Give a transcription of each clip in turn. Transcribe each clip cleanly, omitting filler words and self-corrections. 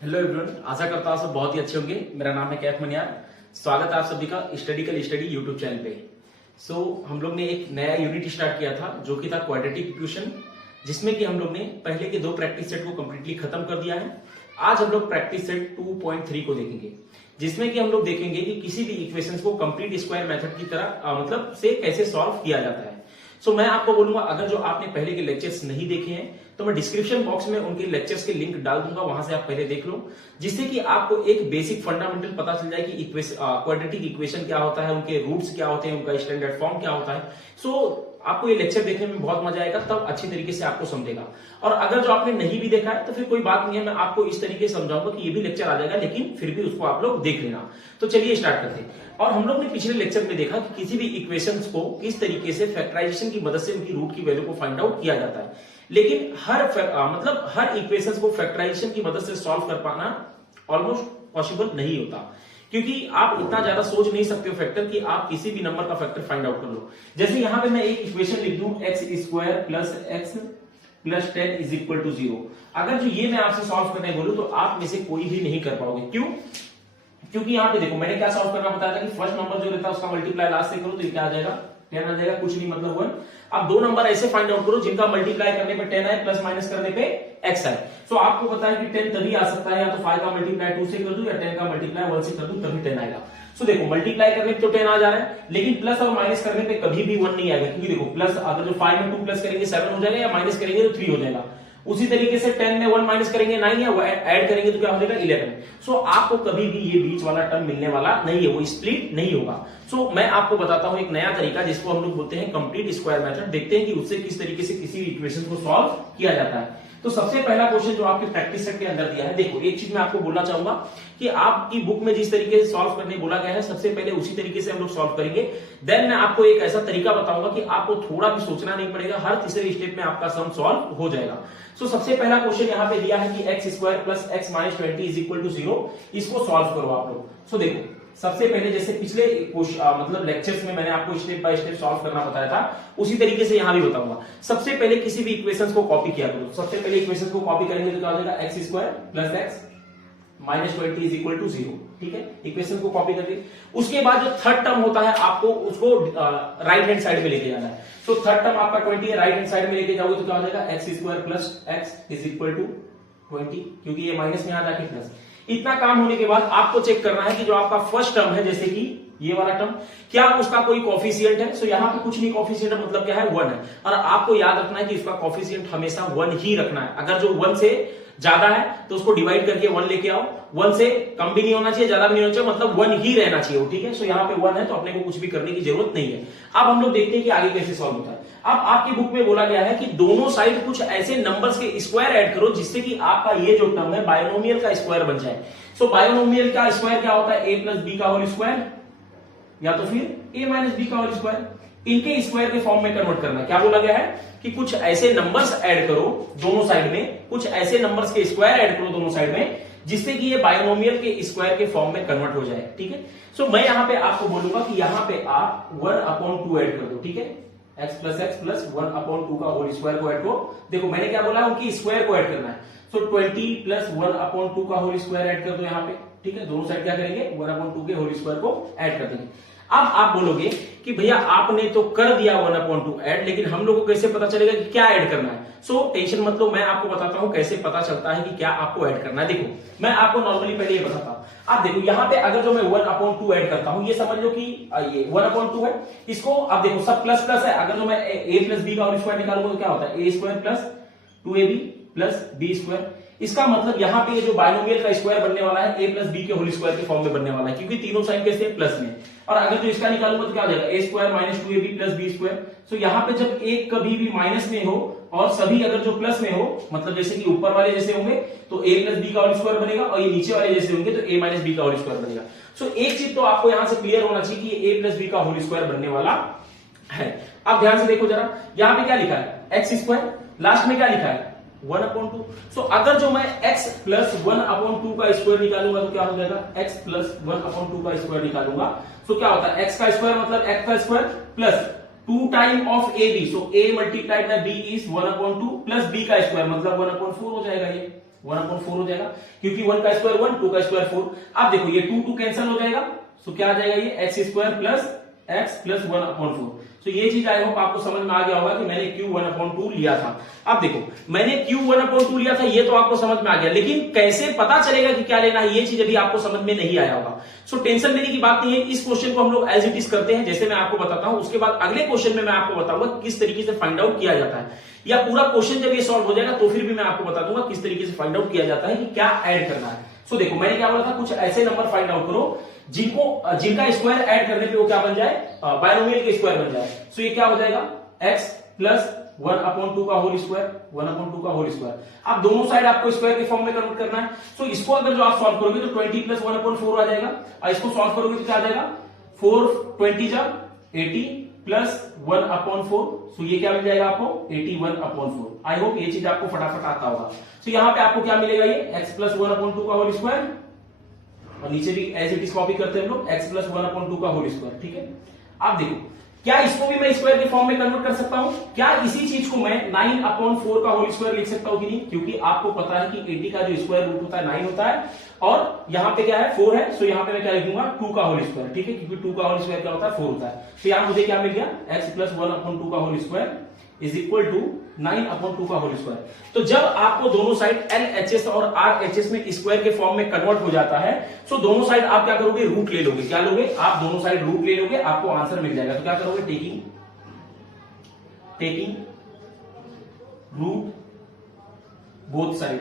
Hello everyone, आशा करता हूँ सब बहुत ही अच्छे होंगे। मेरा नाम है कैफ मनियार। स्वागत है आप सभी का स्टडी यूट्यूब चैनल पे। हम लोग ने एक नया यूनिट स्टार्ट किया था जो कि था क्वाड्रेटिक इक्वेशन, जिसमें कि हम लोग ने पहले के 2 प्रैक्टिस सेट को कंप्लीटली खत्म कर दिया है। आज हम लोग प्रैक्टिस सेट 2.3 को देखेंगे, जिसमें कि हम लोग देखेंगे कि किसी भी इक्वेशन को कंप्लीट स्क्वायर मेथड की तरह मतलब से कैसे सॉल्व किया जाता है। मैं आपको बोलूंगा, अगर जो आपने पहले के लेक्चर्स नहीं देखे हैं तो मैं डिस्क्रिप्शन बॉक्स में उनके लेक्चर्स के लिंक डाल दूंगा, वहां से आप पहले देख लो, जिससे कि आपको एक बेसिक फंडामेंटल पता चल जाए कि क्वाड्रेटिक इक्वेशन क्या होता है, उनके रूट्स क्या होते हैं, उनका स्टैंडर्ड फॉर्म क्या होता है। आपको ये लेक्चर देखने में बहुत मजा आएगा, तब अच्छी तरीके से आपको समझेगा। और अगर जो आपने नहीं भी देखा है तो फिर कोई बात नहीं है, मैं आपको इस तरीके से समझाऊंगा कि ये भी लेक्चर आ जाएगा, लेकिन फिर भी उसको आप लोग देख लेना। तो चलिए स्टार्ट करते हैं। और हम लोग ने पिछले लेक्चर में देखा कि किसी भी इक्वेशंस को किस तरीके से फैक्टराइजेशन की मदद से उनकी रूट की वैल्यू को फाइंड आउट किया जाता है, लेकिन हर इक्वेशंस को फैक्टराइजेशन की मदद से सॉल्व कर पाना ऑलमोस्ट पॉसिबल नहीं होता, क्योंकि आप इतना ज्यादा सोच नहीं सकते हो फैक्टर कि आप किसी भी नंबर का फैक्टर फाइंड आउट कर लो। जैसे यहां पे मैं एक इक्वेशन लिख दूं x square plus x plus 10 is equal to 0। अगर जो ये मैं आपसे सॉल्व करने बोलूं तो आप में से कोई भी नहीं कर पाओगे। क्यों? क्योंकि यहाँ पे देखो, मैंने क्या सॉल्व करना बताया था कि फर्स्ट नंबर जो रहता है उसका मल्टीप्लाई लास्ट से करो तो ये क्या आ जाएगा, 10 आ जाएगा, कुछ नहीं मतलब 1। अब 2 नंबर ऐसे फाइंड आउट करो जिनका मल्टीप्लाई करने पे 10 आए, प्लस माइनस करने पे x आए। आपको पता है कि 10 तभी आ सकता है या तो 5 का मल्टीप्लाई 2 से कर दूं या 10 का मल्टीप्लाई 1 से कर दूं, तभी 10 आएगा। देखो, मल्टीप्लाई करने पे तो 10 आ जा रहा है, लेकिन प्लस और माइनस करने पे कभी भी 1 नहीं आएगा, क्योंकि देखो प्लस अगर जो 5 में 2 प्लस करेंगे 7 हो जाएगा, या माइनस करेंगे तो 3 हो जाएगा। उसी तरीके से 10 में 1 माइनस करेंगे 9, या ऐड करेंगे तो क्या हो जाएगा 11। आपको कभी भी ये बीच वाला टर्म मिलने वाला नहीं है, वो स्प्लिट नहीं होगा। मैं आपको बताता हूं एक नया तरीका जिसको हम लोग बोलते हैं कंप्लीट स्क्वायर मेथड। देखते हैं कि उससे किस तरीके से किसी भी इक्वेशन को सॉल्व किया जाता है। सबसे पहला क्वेश्चन जो आपके प्रैक्टिस सेट के अंदर दिया है, देखो एक चीज मैं आपको बोलना चाहूंगा कि आपकी बुक में जिस तरीके से सॉल्व करने बोला गया है, सबसे पहले उसी तरीके से हम लोग सॉल्व करेंगे। देन मैं आपको एक ऐसा तरीका बताऊंगा कि आपको थोड़ा भी सोचना नहीं पड़ेगा, हर तीसरे स्टेप में आपका सम सॉल्व हो जाएगा। सबसे पहला क्वेश्चन यहाँ पे दिया है कि x square plus x minus 20 is equal to 0। इसको सॉल्व करो आप लोग। देखो, सबसे पहले जैसे पिछले मतलब लेक्चर्स में मैंने आपको स्टेप बाय स्टेप सॉल्व करना बताया था, उसी तरीके से यहां भी बताऊंगा। सबसे पहले किसी भी इक्वेशंस को कॉपी किया करो। सबसे पहले इक्वेशंस को कॉपी करेंगे तो क्या हो जाएगा, x square plus x minus 20 is equal to 0। ठीक है, इक्वेशन को कॉपी करके उसके बाद जो थर्ड टर्म होता है आपको उसको राइट हैंड साइड में लेके जाना है। थर्ड टर्म आपका 20 है, राइट हैंड साइड में लेके जाओगे तो क्या हो जाएगा, x square plus x is equal to 20, क्योंकि ये माइनस में आ जाके प्लस। इतना काम होने के बाद आपको चेक करना है कि जो आपका फर्स्ट टर्म है, जैसे कि ये वाला टर्म, क्या उसका कोई कॉफिशिएंट है। यहाँ पे कुछ नहीं, कॉफिशिएंट मतलब क्या है, 1 है। और आपको याद रखना है कि उसका कॉफिशिएंट हमेशा 1 ही रखना है। अगर जो 1 से ज्यादा है तो उसको डिवाइड करके 1 लेके आओ, 1 से कम भी नहीं होना चाहिए, ज्यादा भी नहीं होना चाहिए, मतलब 1 ही रहना चाहिए। ठीक है, यहाँ पे 1 है तो अपने को कुछ भी करने की जरूरत नहीं है। अब हम लोग देखते हैं कि आगे कैसे सॉल्व होता है। अब आपकी बुक में बोला गया है कि दोनों साइड कुछ ऐसे नंबर्स के स्क्वायर ऐड करो जिससे कि आपका ये जो टर्म है बायनोमियल का स्क्वायर बन जाए। बायनोमियल का स्क्वायर क्या होता है, a प्लस बी का होल स्क्वायर या तो फिर a माइनस बी का होल स्क्वायर। इनके स्क्वायर के फॉर्म में कन्वर्ट करना। क्या बोला गया है कि कुछ ऐसे नंबर्स ऐड करो दोनों साइड में, कुछ ऐसे नंबर्स के स्क्वायर ऐड करो दोनों साइड में, जिससे कि ये बायनोमियल के स्क्वायर के फॉर्म में कन्वर्ट हो जाए। ठीक है, मैं यहां पे आपको बोलूंगा कि यहां पे आप 1/2 ऐड कर दो। ठीक है, x प्लस x प्लस 1/2 का होल स्क्वायर को ऐड करो। देखो मैंने क्या बोला, उनकी स्क्वायर को ऐड करना है। 20 प्लस 1/2 का होल स्क्वायर ऐड कर दो यहाँ पे। ठीक है, दोनों साइड क्या करेंगे, 1/2 के होल स्क्वायर को ऐड कर देंगे। अब आप बोलोगे कि भैया आपने तो कर दिया 1/2 ऐड, लेकिन हम लोग को कैसे पता चलेगा कि क्या ऐड करना है। टेंशन मत लो, मैं आपको बताता हूं कैसे पता चलता है कि क्या आपको ऐड करना है। देखो मैं आपको नॉर्मली पहले ये बताता हूं। आप देखो यहाँ पे अगर जो मैं 1/2 ऐड करता हूं, ये समझ लो कि ये 1/2 है। इसको अब देखो सब प्लस प्लस है। अगर जो मैं a प्लस बी का होल स्क्वायर निकालूंगा तो क्या होता है, a square plus 2ab plus B square. इसका मतलब यहाँ पे ये जो बायनोमियल का स्क्वायर बनने वाला है a प्लस बी के होल स्क्वायर के फॉर्म में बनने वाला है, क्योंकि तीनों साइड कैसे है, प्लस में। और अगर जो इसका निकालूंगा तो क्या हो जाएगा, a square minus 2ab plus B square. यहाँ पे जब एक कभी भी माइनस में हो और सभी अगर जो प्लस में हो, मतलब जैसे कि ऊपर वाले जैसे होंगे तो a प्लस बी का होल स्क्वायर बनेगा, और ये नीचे वाले जैसे होंगे तो a माइनस बी का होल स्क्वायर बनेगा। एक चीज तो आपको यहां से क्लियर होना चाहिए कि a प्लस बी का होल स्क्वायर बनने वाला है। अब ध्यान से देखो जरा, यहाँ पे क्या लिखा है, एक्स स्क्वायर, लास्ट में क्या लिखा है 1/2। अगर जो मैं x प्लस 1/2 का स्क्वायर निकालूंगा तो क्या हो जाएगा, x प्लस 1/2 का स्क्वायर निकालूंगा तो क्या होता है, x का स्क्वायर मतलब x का square plus 2 time of a b। a multiplied by b is 1/2 plus b का स्क्वायर मतलब 1/4 हो जाएगा ये। 1/4 हो जाएगा, क्योंकि 1 का स्क्वायर 1, 2 का स्क्वायर 4। अब देखो ये 2 कैंसिल हो जाएगा, तो क्या आ जाएगा ये x square plus x plus 1/4। तो ये चीज आई होप आपको समझ में आ गया होगा कि मैंने क्यू 1/2 लिया था। अब देखो मैंने क्यू 1/2 लिया था, ये तो आपको समझ में आ गया, लेकिन कैसे पता चलेगा कि क्या लेना है, ये चीज अभी आपको समझ में नहीं आया होगा। सो टेंशन लेने की बात नहीं है, इस क्वेश्चन को हम लोग एज इट इज करते हैं जैसे मैं आपको बताता हूं। उसके बाद अगले क्वेश्चन में मैं आपको बताऊंगा किस तरीके से फाइंड आउट किया जाता है, या पूरा क्वेश्चन जब ये सॉल्व हो जाएगा तो फिर भी मैं आपको बता दूंगा किस तरीके से फाइंड आउट किया जाता है कि क्या ऐड करना है। सो देखो मैंने क्या बोला था, कुछ ऐसे नंबर फाइंड आउट करो जिनका स्क्वायर ऐड करने पे वो क्या बन जाए, बायनोमियल के स्क्वायर बन जाए। सो ये क्या हो जाएगा x प्लस 1/2 का होल स्क्वायर, 1/2 का होल स्क्वायर। अब दोनों साइड आपको स्क्वायर के फॉर्म में कन्वर्ट करना है। सो इसको अगर जो आप सॉल्व करोगे तो 20 प्लस 1/4 आ जाएगा, और इसको सॉल्व करोगे तो क्या आ जाएगा 420 जा 80 प्लस 1/4। सो ये क्या मिल जाएगा आपको 81/4। आई होप ये चीज आपको फटाफट आता होगा। सो यहां पे आपको क्या मिलेगा, ये x प्लस 1/2 का होल स्क्वायर, और नीचे भी एज इट इज कॉपी करते हैं हम लोग x प्लस 1/2 का होल स्क्वायर। ठीक है, आप देखो क्या इसको भी मैं स्क्वायर के फॉर्म में कन्वर्ट कर सकता हूं, क्या इसी चीज को मैं 9/4 का होल स्क्वायर लिख सकता हूं कि नहीं, क्योंकि आपको पता है कि 80 का जो स्क्वायर रूट होता है 9 होता है, और यहां पे क्या है 4 है। सो यहां पे मैं क्या लिखूंगा 2 का होल स्क्वायर। ठीक है, क्योंकि 2 का होल स्क्वायर क्या होता है 4 होता है। तो यहां मुझे क्या मिल गया x प्लस 1/2 का whole square is equal to 9/2 का होल स्क्वायर। तो जब आपको दोनों साइड LHS और RHS में स्क्वायर के फॉर्म में कन्वर्ट हो जाता है, तो दोनों साइड आप क्या करोगे रूट ले लोगे। क्या लोगे आप दोनों साइड रूट ले लोगे, आपको आंसर मिल जाएगा। तो क्या करोगे टेकिंग रूट बोथ साइड,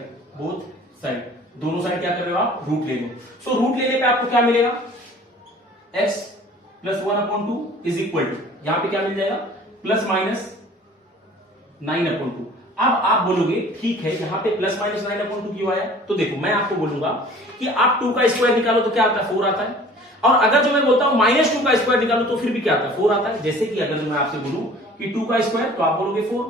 दोनों साइड क्या कर रहे हो आप रूट ले लो। सो रूट लेने पे आपको क्या मिलेगा x plus 1/2 is equal to, यहां पे क्या मिल जाएगा प्लस माइनस 9/2। अब आप बोलोगे ठीक है यहां पे प्लस माइनस 9/2 क्यों आया, तो देखो मैं आपको बोलूंगा कि आप 2 का स्क्वायर निकालो तो क्या आता है 4 आता है, और अगर जो मैं बोलता हूं -2 का स्क्वायर निकालो तो फिर भी क्या आता है 4 आता है। जैसे कि अगर जो मैं आपसे बोलूं कि 2 का स्क्वायर तो आप बोलोगे 4,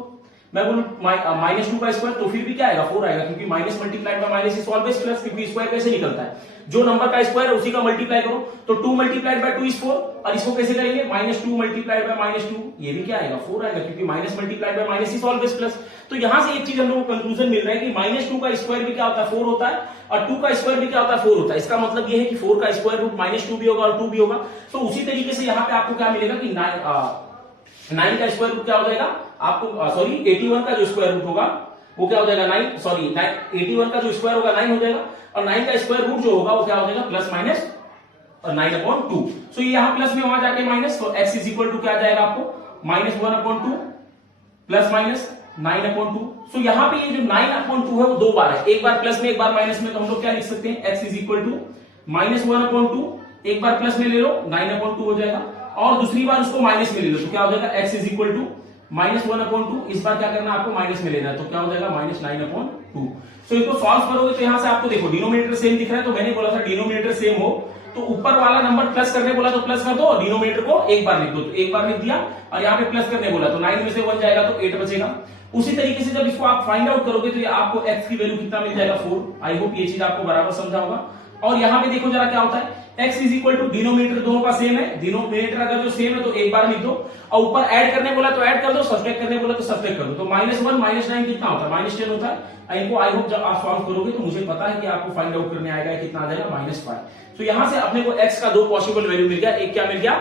मैं बोलूं -2 का स्क्वायर तो फिर भी क्या आएगा 4 आएगा, क्योंकि minus multiplied by minus is always plus, क्योंकि स्क्वायर कैसे निकलता है जो नंबर का स्क्वायर है उसी का मल्टीप्लाई करो। तो 2 मल्टीप्लाइड बाय 2 इज 4, और इसको कैसे करेंगे -2 मल्टीप्लाइड बाय -2, ये भी क्या आएगा 4 आएगा, क्योंकि minus multiplied by minus is always plus. तो यहां से एक चीज हम लोग को कंक्लूजन मिल रहा है कि -2 का स्क्वायर भी क्या होता है 4 होता है, और 2 का स्क्वायर भी क्या होता है 4 होता है। इसका मतलब ये है कि 4 का स्क्वायर रूट -2 भी होगा और 2 भी होगा। तो उसी तरीके से यहां पे आपको क्या मिलेगा कि 9 का स्क्वायर रूट क्या हो जाएगा आपको, सॉरी 81 का जो स्क्वायर रूट होगा वो क्या हो जाएगा 81 का जो स्क्वायर होगा 9 हो जाएगा, और 9 का स्क्वायर रूट जो होगा वो क्या हो जाएगा प्लस माइनस 9/2। सो ये यहां प्लस में वहां जाके माइनस, तो x इज इक्वल टू क्या जाएगा आपको -1/2 प्लस माइनस 9/2। सो यहां पे ये जो 9/2 है वो दो बार है, एक बार प्लस में एक बार माइनस में। तो हम लोग क्या लिख सकते हैं x इज इक्वल टू -1/2, एक बार प्लस में ले लो 9/2 हो जाएगा, और दूसरी बार उसको माइनस में ले लो तो क्या हो जाएगा x इज इक्वल टू -1/2। इस बार क्या करना है आपको माइनस में लेना है, तो क्या हो जाएगा -9/2। सो इसको सॉल्व करोगे तो यहां से आपको देखो डिनोमिनेटर सेम दिख रहा है, तो मैंने बोला था डिनोमिनेटर सेम हो तो ऊपर वाला नंबर प्लस करने बोला तो प्लस कर दो, और डिनोमिनेटर को एक बार लिख दो, तो एक बार लिख दिया, और यहाँ पे प्लस करने बोला तो 9 में से 1 जाएगा तो 8 बचेगा। उसी तरीके से जब इसको आप फाइंड आउट करोगे तो ये आपको x की वैल्यू कितना मिल जाएगा 4। आई होप ये चीज आपको बराबर समझा होगा। और यहां पे देखो जरा क्या होता है, x is equal to denominator दोनों का सेम है, डिनोमिनेटर अगर जो सेम है तो एक बार लिख दो, और ऊपर ऐड करने बोला तो ऐड कर दो, सब्ट्रैक्ट करने बोला तो सब्ट्रैक्ट कर दो। तो -1 -9 कितना होता है -10 होता है। इनको आई होप जब आप सॉल्व करोगे तो मुझे पता है कि आपको फाइंड आउट करने आएगा कितना आ जाएगा -5। तो यहां से अपने को x का दो पॉसिबल वैल्यू मिल गया, एक क्या मिल गया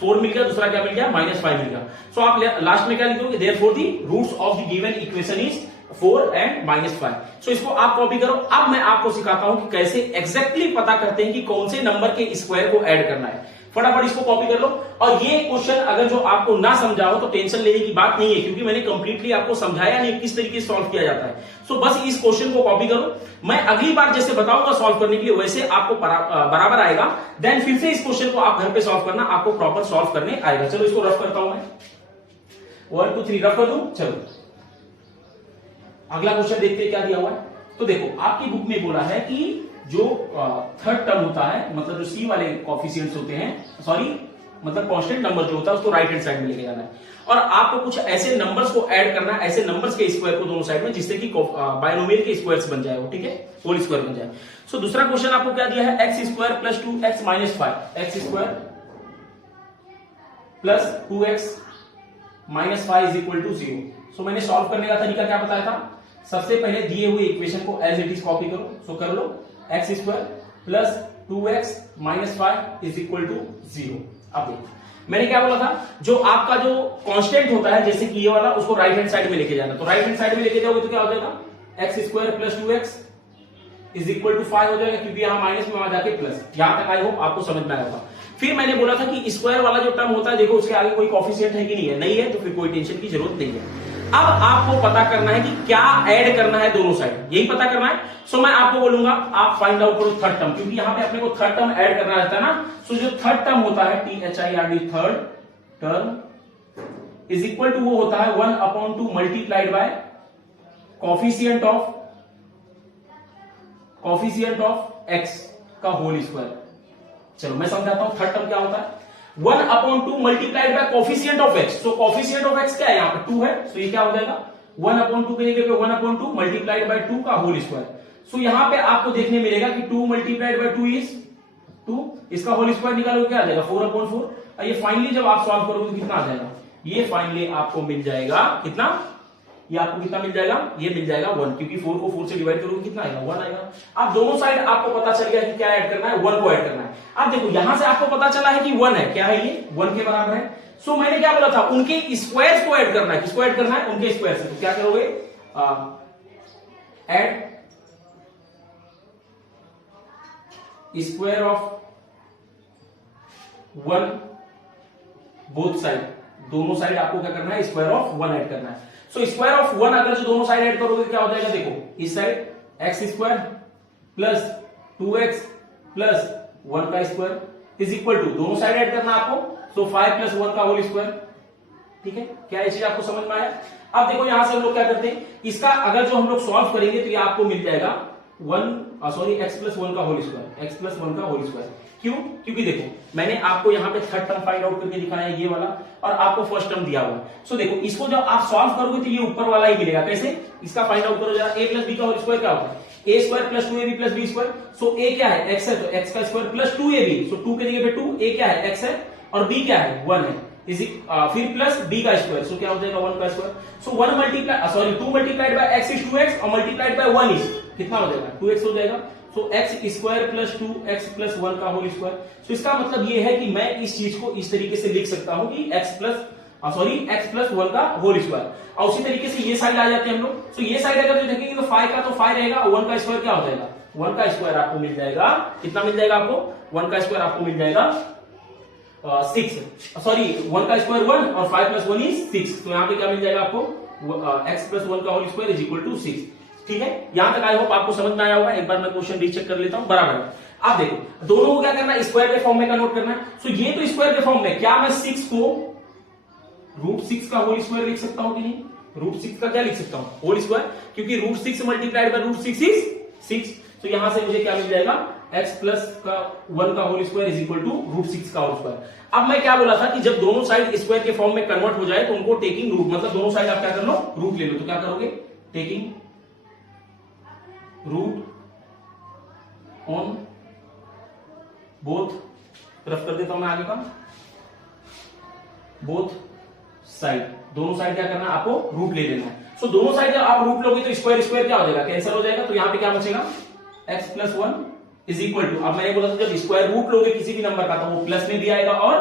4 मिल गया, दूसरा क्या मिल गया -5 मिल गया। सो आप लास्ट में क्या लिखोगे therefore the roots of the given equation is 4 and -5। So इसको आप कॉपी करो। अब मैं आपको सिखाता हूं कि कैसे एग्जैक्टली पता करते हैं कि कौन से नंबर के स्क्वायर को ऐड करना है। फटाफट इसको कॉपी कर लो। और ये क्वेश्चन अगर जो आपको ना समझा हो तो टेंशन लेने की बात नहीं है, क्योंकि मैंने कंप्लीटली आपको समझाया नहीं किस तरीके से सॉल्व किया जाता है। सो बस इस क्वेश्चन को कॉपी करो, मैं अगली बार जैसे बताऊंगा सॉल्व करने के लिए वैसे आपको बराबर आएगा। देन फिर से इस क्वेश्चन को आप घर पे सॉल्व करना, आपको प्रॉपर सॉल्व करने आएगा। चलो इसको रफ करता हूं मैं, 1 2 3 रफ कर दूं। चलो अगला क्वेश्चन देखते हैं क्या दिया हुआ है। तो देखो आपकी बुक में बोला है कि जो थर्ड टर्म होता है, मतलब जो सी वाले कोएफिशिएंट्स होते हैं, सॉरी मतलब कांस्टेंट नंबर जो होता है उसको राइट हैंड साइड में लेके जाना है, और आपको कुछ ऐसे नंबर्स को ऐड करना है, ऐसे नंबर्स के स्क्वायर को दोनों साइड में, जिससे कि बायनोमियल के स्क्वायर्स बन जाए वो, ठीक है, होल स्क्वायर बन जाए। सो दूसरा क्वेश्चन आपको क्या दिया है, x square plus 2x minus 5, X square plus 2x minus 5 is equal to 0। So मैंने सॉल्व करने का तरीका क्या बताया था, सबसे पहले दिए हुए इक्वेशन को एज इट इज कॉपी करो। सो कर लो X square plus 2x minus 5 is equal to 0। अब देखो मैंने क्या बोला था, जो आपका जो कांस्टेंट होता है जैसे कि ये वाला, उसको राइट हैंड साइड में लेके जाना। तो राइट हैंड साइड में लेके जाओगे तो क्या हो जाएगा, X square plus 2x is equal to 5 हो जाएगा, क्योंकि यहां माइनस में वहां जाके प्लस। यहां तक आई होप आपको समझ में आया होगा। फिर मैंने बोला था कि स्क्वायर वाला जो टर्म होता है, देखो उसके आगे कोई कोएफिशिएंट है कि नहीं है, नहीं है तो फिर कोई टेंशन की जरूरत नहीं है। अब आपको पता करना है कि क्या ऐड करना है दोनों साइड, यही पता करना है। सो मैं आपको बोलूंगा आप फाइंड आउट करो थर्ड टर्म, क्योंकि यहां पे अपने को थर्ड टर्म ऐड करना रहता है ना। सो जो थर्ड टर्म होता है THIRD, third term is equal to वो होता है 1/2 multiplied by coefficient of x का होल स्क्वायर। चलो मैं समझाता हूं थर्ड टर्म क्या होता है। 1/2 multiplied by coefficient of x। So coefficient of x क्या है, यहां पे 2 है। सो ये क्या हो जाएगा 1/2 की जगह पे 1/2 मल्टीप्लाइड बाय 2 का होल स्क्वायर। सो यहां पे आपको देखने मिलेगा कि 2 मल्टीप्लाइड बाय 2 इज 2, इसका होल स्क्वायर निकालोगे क्या आ जाएगा 4/4। और ये फाइनली जब आप सॉल्व करोगे तो कितना आ जाएगा, ये फाइनली आपको मिल जाएगा कितना, ये आपको कितना मिल जाएगा, ये मिल जाएगा 1, क्योंकि 4 को 4 से डिवाइड करोगे कितना आएगा 1 आएगा। अब दोनों साइड आपको पता चल गया कि क्या ऐड करना है, 1 को ऐड करना है। अब देखो यहां से आपको पता चला है कि 1 है, क्या है ये 1 के बराबर है। सो मैंने क्या बोला था, उनके स्क्वायर्स को ऐड करना है। किसको ऐड करना है, उनके स्क्वायर से। तो क्या करोगे, add square of 1 both side, दोनों साइड आपको क्या करना है, स्क्वायर ऑफ 1 ऐड करना है। सो स्क्वायर ऑफ 1 अगर जो दोनों साइड ऐड करोगे क्या हो जाएगा, देखो इस side x square plus 2x plus 1 का स्क्वायर इज इक्वल टू, दोनों साइड ऐड करना आपको, सो 5 प्लस 1 का होल स्क्वायर। ठीक है, क्या ये चीज आपको समझ में आया। अब देखो यहां से हम लोग क्या करते हैं, इसका अगर जो हम लोग सॉल्व करेंगे तो ये आपको मिल जाएगा x प्लस 1 का होल स्क्वायर, x प्लस 1 का होल स्क्वायर। क्यों, क्योंकि देखो मैंने आपको यहां पे थर्ड टर्म फाइंड आउट करके दिखाया है ये वाला, और आपको फर्स्ट टर्म दिया हुआ है। सो देखो इसको जब आप सॉल्व करोगे तो ये ऊपर वाला ही मिलेगा। कैसे, इसका फाइंड आउट करो जरा, a प्लस बी का होल स्क्वायर क्या होता है, a square plus 2ab plus b square. So a क्या है, x है, तो x का स्क्वायर प्लस 2ab, सो 2 के जगह पे 2, a क्या है x है, और b क्या है 1 है, फिर प्लस b का स्क्वायर, सो क्या हो जाएगा 1 का square. So 1 multiply 2 multiplied by x is 2x और मल्टीप्लाइड बाय 1 इज कितना हो जाएगा 2x हो जाएगा। सो x square plus 2x plus 1 का होल स्क्वायर। सो इसका मतलब ये है कि मैं इस चीज को इस तरीके से लिख सकता हूं कि x प्लस 1 का होल स्क्वायर। और उसी तरीके से ये साइड आ जाते हैं हम लोग। सो ये साइड अगर देखेंगे तो 5 का तो 5 रहेगा, 1 का स्क्वायर क्या हो जाएगा, 1 का स्क्वायर आपको मिल जाएगा, कितना मिल जाएगा आपको, 1 का स्क्वायर आपको मिल जाएगा 6, 1 का स्क्वायर 1 और 5 प्लस 1 इज 6। तो यहाँ पे क्या मिल जाएगा आपको, x प्लस 1 का whole square is equal to 6। ठीक है, यहां तक आई होप आपको समझ में आया होगा। एक बार मैं क्वेश्चन रीचेक कर लेता हूं, बराबर है। आप देखो दोनों को क्या करना है, स्क्वायर के फॉर्म में कन्वर्ट करना है। सो ये तो स्क्वायर के फॉर्म में, क्या मैं 6 को √6 का होल स्क्वायर लिख सकता हूं कि नहीं, √6 का क्या लिख सकता हूं, होल स्क्वायर, क्योंकि √6 मल्टीप्लाइड बाय √6 इज 6। तो यहां से मुझे क्या मिल जाएगा, x प्लस 1 का whole square is equal to √6 का होल स्क्वायर। अब मैं क्या बोला था कि जब दोनों साइड स्क्वायर के फॉर्म में कन्वर्ट हो जाए तो उनको टेकिंग रूट, मतलब दोनों साइड आप क्या कर लो, रूट ले लो। तो क्या करोगे, टेकिंग रूट ऑन बोथ, तरफ कर देता हूं मैं आगे का, बोथ साइड, दोनों साइड क्या करना है आपको, रूट ले लेना है। सो दोनों साइड जब आप रूट लोगे तो स्क्वायर स्क्वायर क्या हो जाएगा, कैंसिल हो जाएगा। तो यहां पे क्या बचेगा, x plus 1 is equal to, अब मैंने बोला था जब स्क्वायर रूट लोगे किसी भी नंबर का तो वो प्लस में भी आएगा और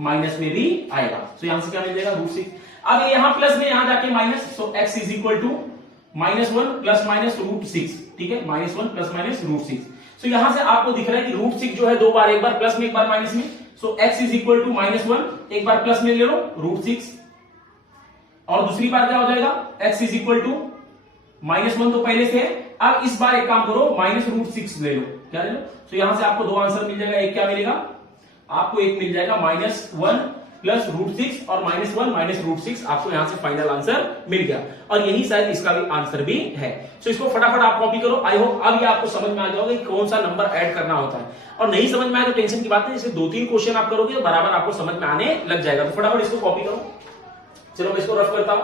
माइनस में भी आएगा। सो यहां से क्या मिल जाएगा, √6। अब यहां प्लस में यहां जाके minus, so x is equal to -1 plus minus √6। ठीक है, -1 प्लस माइनस √6। सो यहां से आपको दिख रहा है कि √6 जो है दो बार, एक बार प्लस में एक बार माइनस में। सो x इज इक्वल टू -1, एक बार प्लस में ले लो √6, और दूसरी बार क्या हो जाएगा, x इज इक्वल टू -1 तो पहले से है। अब इस बार एक काम करो, -√6 ले लो, क्या ले लो। तो यहां से आपको दो आंसर मिल जाएगा, एक क्या मिलेगा आपको, एक मिल जाएगा -1 प्लस √6 और -1 माइनस √6, आपको यहां से फाइनल आंसर मिल गया। और यही शायद इसका भी आंसर भी है। सो इसको फटाफट आप कॉपी करो। आई होप अब ये आपको समझ में आ जाओगे कि कौन सा नंबर ऐड करना होता है। और नहीं समझ में आए तो टेंशन की बात है, जैसे 2-3 क्वेश्चन आप करोगे तो बराबर आपको समझ में आने लग जाएगा। तो फटाफट इसको कॉपी करो। चलो मैं इसको रफ करता हूं,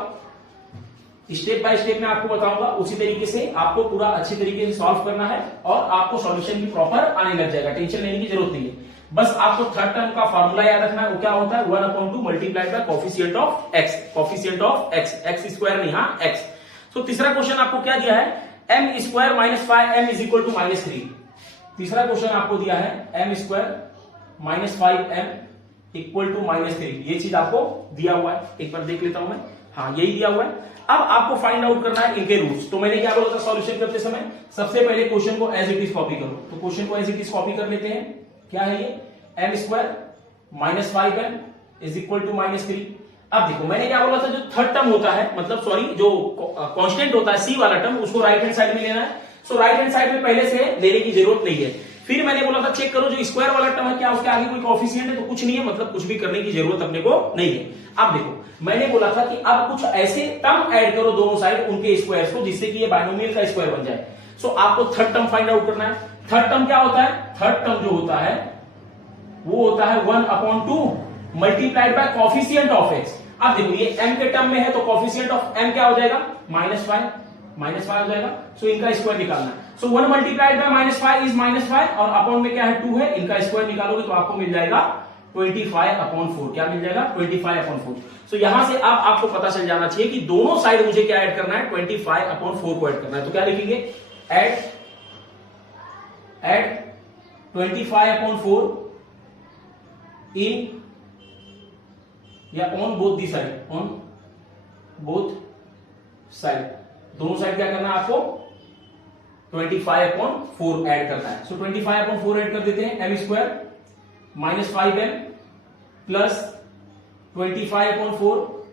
स्टेप बाय स्टेप में आपको बताऊंगा, उसी तरीके से आपको पूरा अच्छी तरीके से सॉल्व करना है और आपको सॉल्यूशन भी प्रॉपर आने लग जाएगा। टेंशन लेने की जरूरत नहीं है। बस आपको थर्ड टर्म का फॉर्मूला याद रखना है, वो क्या होता है, 1/2 multiplied by coefficient of x, coefficient of x, x square नहीं, हाँ x। सो तीसरा क्वेश्चन आपको क्या दिया है, M square minus 5m is equal to -3। तीसरा क्वेश्चन आपको दिया है M square minus 5m equal to -3, ये चीज आपको दिया हुआ है। एक बार देख लेता हूं मैं, हाँ यही दिया हुआ है। अब आपको फाइंड आउट करना है इनके रूट्स। तो मैंने क्या बोला था सॉल्यूशन करते समय, सबसे पहले क्वेश्चन को एज इट इज कॉपी करो। तो क्वेश्चन को एज इट इज कॉपी कर लेते हैं। क्या है ये, m square minus 5m is equal to -3। अब देखो मैंने क्या बोला था, जो थर्ड टर्म होता है, मतलब सॉरी जो कांस्टेंट होता है सी वाला टर्म, उसको राइट हैंड साइड में लेना है। सो राइट हैंड साइड में पहले से लेने की जरूरत नहीं है। फिर मैंने बोला था चेक करो जो स्क्वायर वाला टर्म है क्या उसके आगे कोई कोएफिशिएंट है, तो कुछ नहीं है, मतलब कुछ भी करने की जरूरत अपने को नहीं है। अब देखो मैंने बोला था कि अब कुछ ऐसे टर्म ऐड करो दोनों साइड उनके स्क्वायर्स को, जिससे कि ये बाइनोमियल का स्क्वायर बन जाए। सो आपको थर्ड टर्म फाइंड आउट करना है। थर्ड टर्म क्या होता है, थर्ड टर्म जो होता है वो होता है 1/2 multiplied by coefficient of x। अब देखो ये m के टर्म में है तो कोएफिशिएंट ऑफ m क्या हो जाएगा, -5 हो जाएगा। सो इनका स्क्वायर निकालना है। सो 1 मल्टीप्लाइड बाय -5 इज -5 और अपॉन में क्या है 2 है, इनका स्क्वायर निकालोगे तो आपको मिल जाएगा 25/4। क्या मिल जाएगा, 25/4। सो यहां से अब आपको पता चल जाना चाहिए कि दोनों साइड मुझे क्या ऐड करना है, 25/4 को ऐड करना है। तो क्या लिखेंगे, ऐड 25/4 इन या on both the side, on both side, दोनों साइड क्या करना है आपको 25/4 ऐड करना है। सो 25/4 ऐड कर देते हैं, m square minus 5m plus 25/4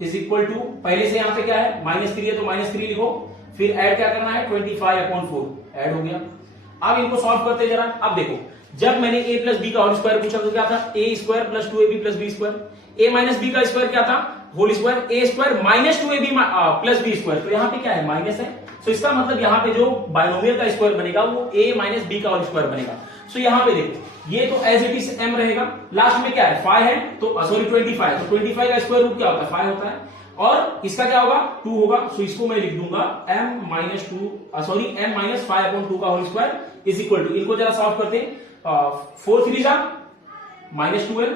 is equal to, पहले से यहां पे क्या है -3 है तो -3 लिखो, फिर ऐड क्या करना है 25/4 ऐड हो गया। अब इनको सॉल्व करते जरा। अब देखो जब मैंने a प्लस बी का होल स्क्वायर पूछा तो क्या था, a square plus 2ab plus B square. a minus b का स्क्वायर क्या था, whole square, a square minus 2ab plus B square. तो यहाँ पे क्या है, माइनस है। तो इसका मतलब यहाँ पे जो बाइनोमियल का स्क्वायर बनेगा वो a माइनस बी का होल स्क्वायर बनेगा। सो यहाँ पे देखो ये तो एज इट इज m रहेगा, लास्ट में क्या है 5 है तो सॉरी 25, तो 25 का स्क्वायर रूट क्या होता है 5 होता है, और इसका क्या होगा 2 होगा। सो इसको मैं लिख दूंगा m माइनस 5/2 का whole square is equal to, इनको जरा सॉल्व करते हैं, 4 3 जा -12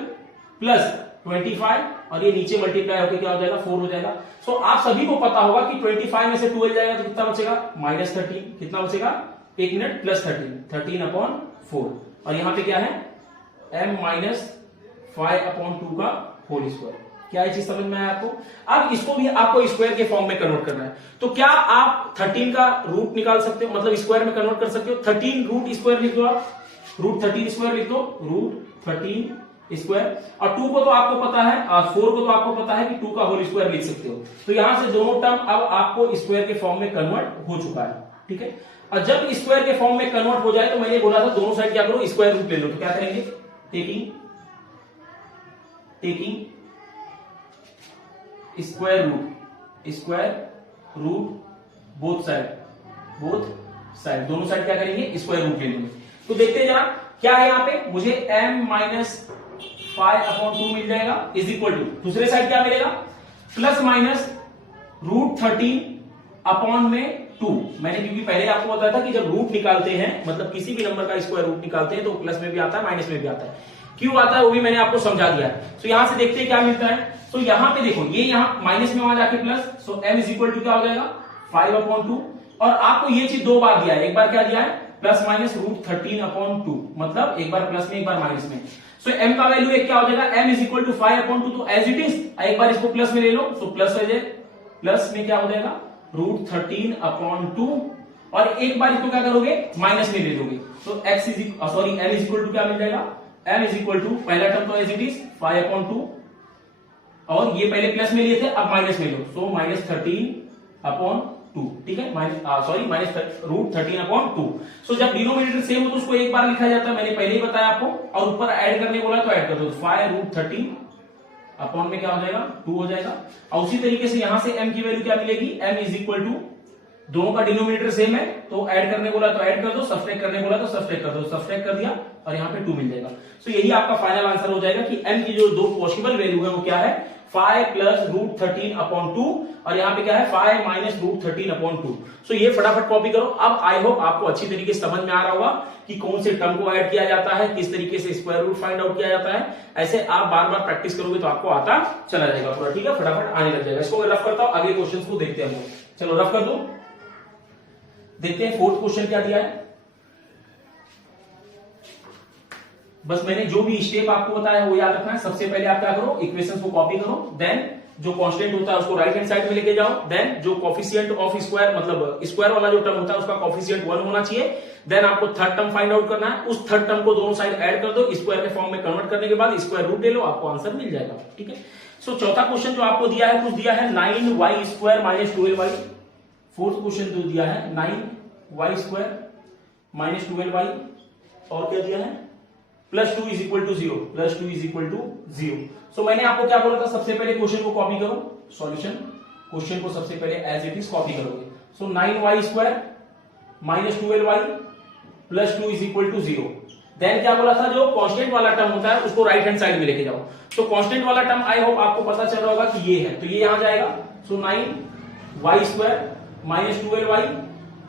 प्लस 25 और ये नीचे मल्टीप्लाई होकर क्या हो जाएगा 4 हो जाएगा। सो आप सभी को पता होगा कि 25 में से 12 जाएगा तो कितना बचेगा -13, कितना बचेगा, एक मिनट, प्लस 13/4 और यहां पे क्या है m माइनस 5/2 का होल स्क्वायर। क्या ये चीज समझ में आया आपको। अब इसको भी आपको स्क्वायर के फॉर्म में कन्वर्ट करना है। तो क्या आप 13 का रूट निकाल सकते हो, मतलब स्क्वायर में कन्वर्ट कर सकते हो। 13 रूट स्क्वायर लिख दो, आप रूट 13 स्क्वायर लिख दो, रूट 13 स्क्वायर, और 2 को तो आपको पता है और 4 को तो आपको पता है कि 2 का होल स्क्वायर लिख सकते हो। तो यहां से दोनों टर्म अब आपको स्क्वायर के फॉर्म में कन्वर्ट हो चुका है, ठीक है। और जब स्क्वायर के फॉर्म में कन्वर्ट हो जाए तो मैंने बोला था दोनों साइड क्या करो स्क्वायर रूट ले लो। तो क्या करेंगे, taking square root both side, दोनों साइड क्या करेंगे स्क्वायर रूट ले लेंगे। तो देखते हैं जरा क्या है यहाँ पे, मुझे m माइनस 5/2 मिल जाएगा इज इक्वल टू, दूसरे साइड क्या मिलेगा प्लस माइनस रूट 13 अपॉन में 2। मैंने क्योंकि पहले आपको बताया था कि जब रूट निकालते हैं, मतलब किसी भी नंबर का स्क्वायर रूट निकालते हैं तो प्लस में भी आता है माइनस में भी आता है, क्यों आता है वो भी मैंने आपको समझा दिया है। तो यहां से देखते हैं क्या मिलता है। तो यहां पे देखो ये यहां माइनस में वहां जाके plus, so m is equal to क्या हो जाएगा 5/2, और आपको ये चीज 2 बार दिया है, एक बार क्या दिया है प्लस माइनस रूट 13/2, मतलब एक बार प्लस में एक बार माइनस में। सो m का वैल्यू एक क्या हो जाएगा m इज इक्वल टू 5/2, तो एज इट इज एक बार इसको प्लस में ले लो, सो प्लस हो जाए, प्लस में क्या हो जाएगा रूट 13/2, और एक बार इसको क्या करोगे माइनस में ले लोगे, तो x is sorry m is equal to क्या मिल जाएगा, m इज इक्वल टू पहला टर्म तो एज इट इज 5/2, और ये पहले प्लस में लिए थे अब माइनस में लो, सो -13/2, ठीक है, माइनस रूट 13/2। सो जब डिनोमिनेटर सेम हो तो उसको एक बार लिखा जाता है, मैंने पहले ही बताया आपको, और ऊपर ऐड करने बोला तो ऐड कर दो, 5√13 अपॉन में क्या हो जाएगा 2 हो जाएगा। और उसी तरीके से यहां से m की वैल्यू क्या मिलेगी, m इज इक्वल टू, दोनों का डिनोमिनेटर सेम है तो ऐड करने बोला तो ऐड कर दो, सब्सट्रैक्ट करने बोला तो सब्सट्रैक्ट कर दो, सब्सट्रैक्ट कर दिया और यहाँ पे 2 मिल जाएगा। सो यही आपका फाइनल आंसर हो जाएगा कि m की जो 2 पॉसिबल वैल्यू है वो क्या है 5 प्लस रूट 13 अपॉन 2 और यहाँ पे क्या है 5 माइनस रूट 13 अपॉन 2। सो ये फटाफट कॉपी करो। अब आई होप आपको अच्छी तरीके से समझ में आ रहा होगा कि कौन से टर्म को ऐड किया जाता है, किस तरीके से स्क्वायर रूट फाइंड आउट किया जाता है। ऐसे आप बार बार प्रैक्टिस करोगे तो आपको आता चला जाएगा पूरा, ठीक है, फटाफट आने लग जाएगा। इसको मैं रफ करता हूं, अगले क्वेश्चन को देखते हैं हम। चलो रफ कर दो, देखते हैं फोर्थ क्वेश्चन क्या दिया है। बस मैंने जो भी स्टेप आपको बताया वो याद रखना है। सबसे पहले आप क्या करो, इक्वेशन को कॉपी करो, देन जो कांस्टेंट होता है उसको राइट हैंड साइड में लेके जाओ, देन जो कोफिशिएंट ऑफ स्क्वायर मतलब स्क्वायर वाला जो टर्म होता है उसका कोफिशिएंट 1 होना चाहिए। देन आपको थर्ड टर्म फाइंड आउट करना है, उस थर्ड टर्म को दोनों साइड ऐड कर दो, स्क्वायर के फॉर्म में कन्वर्ट करने के बाद स्क्वायर रूट ले लो, आपको आंसर मिल जाएगा, ठीक है। सो चौथा क्वेश्चन जो आपको दिया है कुछ दिया है 9y square minus 12y। Fourth question जो दिया है 9y स्क्वायर माइनस 12y और क्या दिया है plus 2 is equal to 0, plus 2 is equal to 0। So मैंने आपको क्या बोला था, सबसे पहले क्वेश्चन को कॉपी करो, सॉल्यूशन क्वेश्चन को सबसे पहले एज इट इज कॉपी करोगे। So 9y square minus 12y plus 2 is equal to 0। Then क्या बोला था, जो कांस्टेंट वाला टर्म होता है उसको राइट हैंड साइड में लेके जाओ। तो कांस्टेंट वाला टर्म आई होप आपको पता चल रहा होगा कि ये है, तो ये यहां जाएगा। So 9y square minus 12y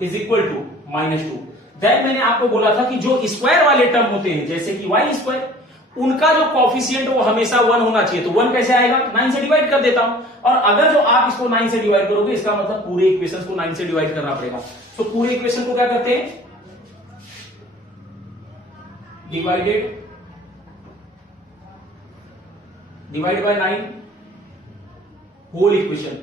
is equal to -2। Then मैंने आपको बोला था कि जो स्क्वायर वाले टर्म होते हैं जैसे कि y स्क्वायर, उनका जो कॉफिशिएंट वो हमेशा 1 होना चाहिए। तो 1 कैसे आएगा, 9 से डिवाइड कर देता हूं, और अगर जो आप इसको 9 से डिवाइड करोगे इसका मतलब पूरे इक्वेशन को 9 से डिवाइड करना पड़ेगा। तो पूरे इक्वेशन को क्या करते हैं, डिवाइड बाय 9 होल इक्वेशन,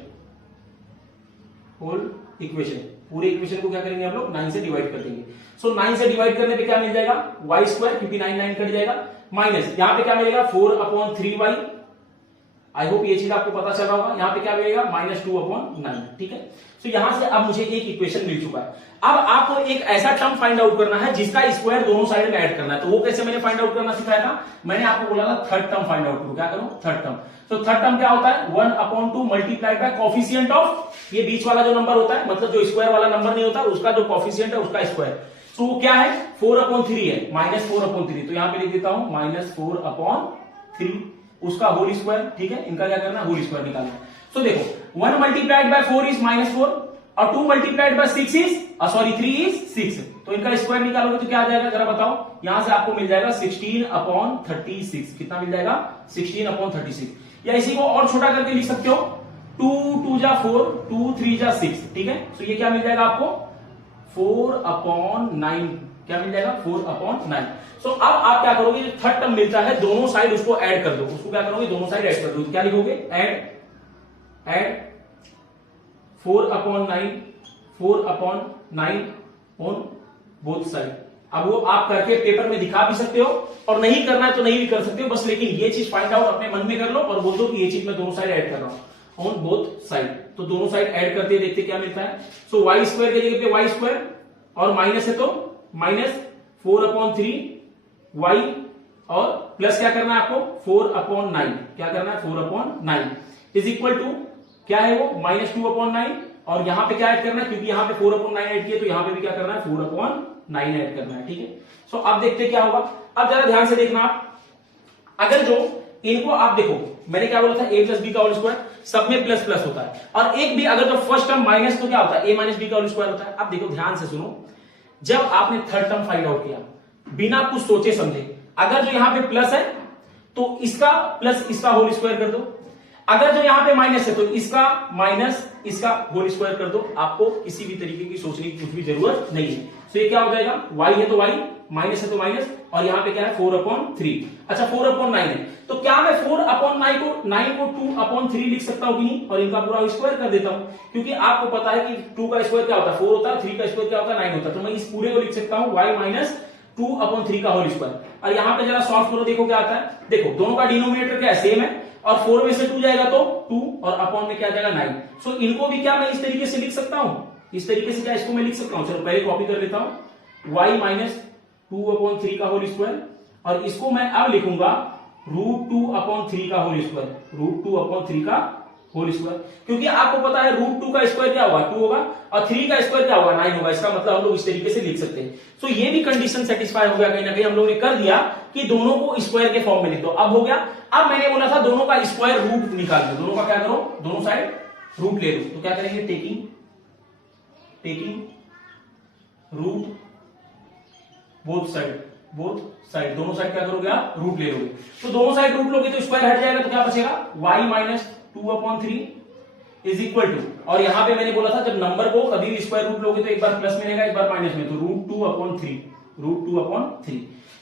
पूरे इक्वेशन को क्या करेंगे हम लोग 9 से डिवाइड कर देंगे। सो 9 से डिवाइड करने पे क्या मिल जाएगा y स्क्वायर, क्योंकि 9 कट जाएगा, माइनस यहां पे क्या मिलेगा 4/3y। आई होप ये चीज आपको पता चल रहा होगा। यहां पे क्या मिलेगा -2/9, ठीक है। तो यहां से अब मुझे एक इक्वेशन मिल चुका है। अब आपको एक ऐसा टर्म फाइंड आउट करना है जिसका स्क्वायर दोनों साइड में ऐड करना है। तो वो कैसे मैंने फाइंड आउट करना सिखाया था, मैंने आपको बोला था थर्ड टर्म फाइंड आउट करो। क्या करो, थर्ड टर्म। तो थर्ड टर्म क्या होता है 1/2 मल्टीप्लाइड बाय कोफिशिएंट ऑफ, ये बीच वाला जो नंबर होता है मतलब जो स्क्वायर वाला नंबर नहीं होता उसका जो कोफिशिएंट है उसका स्क्वायर। तो वो क्या है 4/3 है, -4/3। तो यहां पे लिख देता हूं -4/3 उसका होल स्क्वायर, ठीक है। इनका क्या करना है होल स्क्वायर निकालना है। तो देखो 1 मल्टीप्लाइड बाय 4 इज -4 और 2 मल्टीप्लाइड बाय 6 इज 3 इज 6। तो इनका स्क्वायर निकालोगे तो क्या आ जाएगा जरा बताओ। यहां से आपको मिल जाएगा 16/36। कितना मिल जाएगा 16/36। या इसी को और छोटा करके लिख सकते हो 2 2 जा 4, 2 3 जा 6, ठीक है। तो ये क्या मिल जाएगा आपको 4/9, क्या मिल जाएगा 4/9। सो अब आप क्या करोगे, जो थर्ड टर्म मिलता है दोनों साइड उसको ऐड कर दो। उसको क्या करोगे दोनों साइड ऐड कर दो। तो क्या लिखोगे ऐड 4/9 ऑन बोथ साइड। अब वो आप करके पेपर में दिखा भी सकते हो और नहीं करना है तो नहीं भी कर सकते हो बस, लेकिन ये चीज फाइंड आउट अपने मन में कर लो और बोल दो कि ये चीज मैं दोनों साइड ऐड कर रहा हूं ऑन बोथ साइड। तो दोनों साइड ऐड करते देखते क्या मिलता है। सो y स्क्वायर की जगह पे y स्क्वायर और माइनस है तो -4/3y और प्लस क्या करना है आपको 4/9। क्या करना है 4/9 इज इक्वल टू क्या है वो -2/9 और यहां पे क्या ऐड करना है, क्योंकि यहां पे 4/9 ऐड किया तो यहां पे भी क्या करना है 4/9 ऐड करना है, ठीक है। सो अब देखते क्या होगा। अब जरा ध्यान से देखना आप, अगर जो इनको आप देखो मैंने क्या बोला था a + b का होल स्क्वायर, सब में प्लस प्लस होता है और एक भी अगर जो फर्स्ट टर्म माइनस तो क्या होता है a - b का होल स्क्वायर होता है। अब देखो ध्यान से सुनो, जब आपने थर्ड टर्म फाइंड आउट किया बिना कुछ सोचे समझे, अगर जो यहां पे प्लस है तो इसका प्लस इसका होल स्क्वायर कर दो, अगर जो यहां पे माइनस है तो इसका माइनस इसका होल स्क्वायर कर दो। आपको किसी भी तरीके की सोचने की कुछ भी जरूरत नहीं है। तो ये क्या हो जाएगा y है तो y, माइनस है तो माइनस, और यहां पे क्या है 4/3। अच्छा 4/9 है तो क्या मैं 4/9 को 2/3 लिख सकता हूं कि नहीं, और इनका पूरा स्क्वायर कर देता हूं, क्योंकि आपको पता है कि 2 का स्क्वायर क्या होता है 4 होता है, 3 का स्क्वायर क्या होता है 9 होता है। तो मैं इस पूरे को लिख सकता हूं y - 2/3 का होल स्क्वायर। और यहां पे जरा सॉल्व करो, देखो क्या आता है। देखो दोनों का डिनोमिनेटर क्या है सेम है और 4 में से 2 जाएगा तो 2 और अपॉन में क्या जाएगा 9। सो इनको भी क्या मैं इस तरीके से लिख सकता हूं, इस तरीके से क्या इसको मैं लिख सकता हूं। चलो पहले कॉपी कर लेता हूं y - 2/3 का होल स्क्वायर, और इसको मैं अब लिखूंगा √2/3 का होल स्क्वायर, √2/3 का होल स्क्वायर, क्योंकि आपको पता है रूट 2 का स्क्वायर क्या होगा 2 होगा और 3 का स्क्वायर क्या होगा 9 होगा। इसका मतलब हम लोग इस तरीके से लिख सकते हैं। सो ये भी कंडीशन सेटिस्फाई हो गया, कहीं ना कहीं हम लोग ने कर दिया कि दोनों को स्क्वायर के फॉर्म में लिख दो। अब हो गया। अब मैंने बोला था दोनों का स्क्वायर रूट निकाल दो, दोनों का क्या करो, दोनों साइड रूट ले लो। तो क्या करेंगे, टेकिंग रूट बोथ साइड, दोनों साइड क्या करोगे आप, रूट ले लोगे। तो दोनों साइड रूट लोगे तो स्क्वायर हट जाएगा, तो क्या बचेगा y minus 2/3 is equal to, और यहां पे मैंने बोला था जब नंबर को कभी भी स्क्वायर रूट लोगे तो एक बार प्लस मिलेगा एक बार माइनस में, तो रूट 2/3।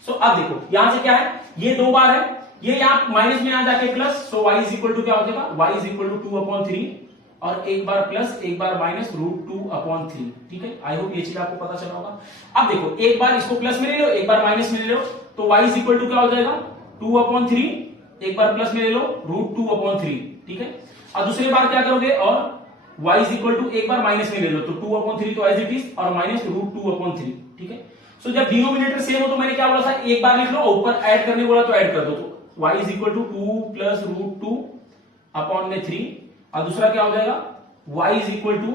सो अब देखो यहां से क्या है, ये 2 बार है, ये यहां माइनस में आ जाके plus, so y is equal to क्या हो जाएगा, y इज इक्वल टू 2/3 और एक बार प्लस एक बार माइनस रूट 2/3। ठीक है, आई होप ये चीज आपको पता चला होगा। अब देखो एक बार इसको प्लस में ले लो एक बार माइनस में ले लो, तो y इज इक्वल टू क्या हो जाएगा 2/3, एक बार प्लस में ले लो रूट 2/3। ठीक है, और दूसरी बार क्या करोगे, और y इज इक्वल टू एक बार माइनस में ले लो, तो 2/3 तो एज इट इज और माइनस रूट 2/3। ठीक है, सो जब डिनोमिनेटर सेम हो तो मैंने क्या बोला था, एक बार लिख लो और ऊपर ऐड करने बोला तो ऐड कर दो, तो y is equal to 2 plus root 2/3 और दूसरा क्या हो जाएगा y is equal to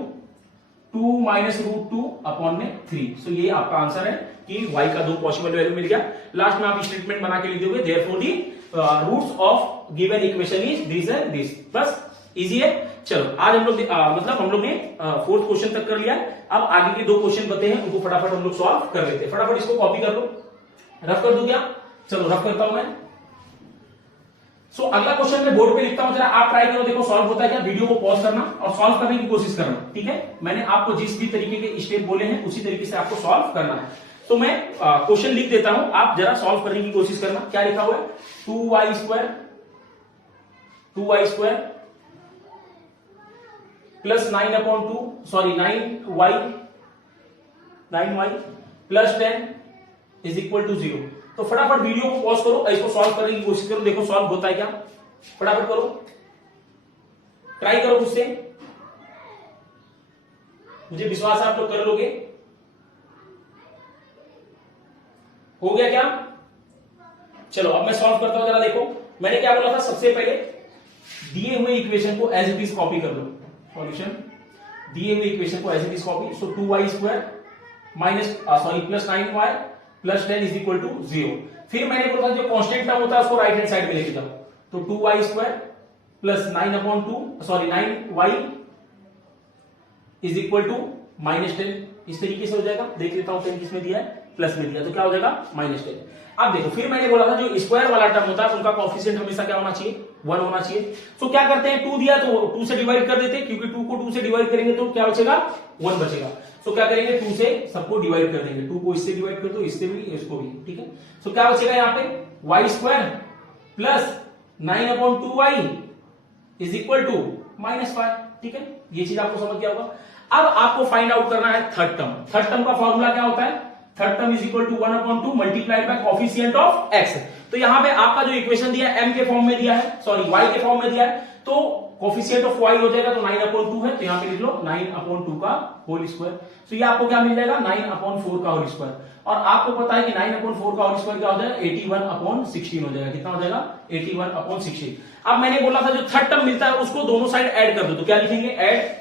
2 minus root 2/3। So ये आपका आंसर है कि y का 2 पॉसिबल वैल्यू मिल गया। लास्ट में आप स्टेटमेंट बना के लिख दोगे, therefore the roots of given equation is this and this. बस इजी है। चलो आज हम लोग मतलब हम लोग ने 4th क्वेश्चन तक कर लिया। अब आगे के 2 क्वेश्चन बते हैं, उनको फटाफट हम लोग सॉल्व कर लेते हैं। फटाफट इसको कॉपी कर लो, रफ कर दूं क्या, चलो रफ करता हूं मैं। सो अगला क्वेश्चन मैं बोर्ड पे लिखता हूं, जरा आप ट्राई करो, देखो सॉल्व होता है क्या। वीडियो को पॉज करना और सॉल्व करने की कोशिश करना। ठीक है, मैंने आपको जिस भी तरीके के स्टेप बोले हैं उसी तरीके से आपको सॉल्व करना है। तो मैं क्वेश्चन लिख देता हूं, आप जरा सॉल्व करने की कोशिश करना। क्या लिखा हुआ है, 2y square plus 9y plus 10 is equal to 0। तो फटाफट वीडियो को पॉज करो, इसको सॉल्व करने की कोशिश करो, देखो सॉल्व होता है क्या। फटाफट करो, ट्राई करो खुद से, मुझे विश्वास है आप लोग कर लोगे। हो गया क्या, चलो अब मैं सॉल्व करता हूं, जरा देखो मैंने क्या बोला था। सबसे पहले दिए हुए इक्वेशन को एज इट इज कॉपी कर लो। सॉल्यूशन, दिए हुए इक्वेशन को as it is copy. So 2y square minus plus 9y plus 10 is equal to 0। फिर मैंने बोला था जो कांस्टेंट टर्म होता है उसको राइट हैंड साइड में लेके जाओ, तो 2y square plus 9y is equal to -10। इस तरीके से हो जाएगा, देख लेता हूं 10 किसमें दिया है, प्लस में दिया, तो क्या हो जाएगा -10। अब देखो फिर मैंने बोला था जो स्क्वायर वाला टर्म होता है उनका कोएफिशिएंट हमेशा क्या होना चाहिए, 1 होना चाहिए। तो क्या करते हैं, 2 दिया तो 2 से डिवाइड कर देते हैं, क्योंकि 2 को 2 से डिवाइड करेंगे तो क्या बचेगा 1 बचेगा। तो क्या करेंगे 2 से सबको डिवाइड कर देंगे, 2 को इससे डिवाइड कर दो, इससे भी इसको भी। ठीक है, तो क्या बचेगा यहाँ पे y square plus 9/2y is equal to -5। ठीक है, ये चीज आपको समझ गया होगा। अब आपको फाइंड आउट करना है थर्ड टर्म। थर्ड टर्म का फॉर्मूला क्या होता है, third term is equal to 1/2 multiplied by coefficient of x। तो यहां पे आपका जो इक्वेशन दिया है m के फॉर्म में दिया है, सॉरी y के फॉर्म में दिया है, तो कोएफिशिएंट ऑफ y हो जाएगा तो 9/2 है, तो यहां पे लिख लो 9/2 का होल स्क्वायर। तो ये आपको क्या मिल जाएगा 9/4 का होल स्क्वायर। और आपको पता है कि 9/4 का होल स्क्वायर क्या हो जाएगा 81/16 हो जाएगा। कितना हो जाएगा 81/16। अब मैंने बोला था जो थर्ड टर्म मिलता है उसको दोनों साइड ऐड कर दो, तो क्या लिखेंगे ऐड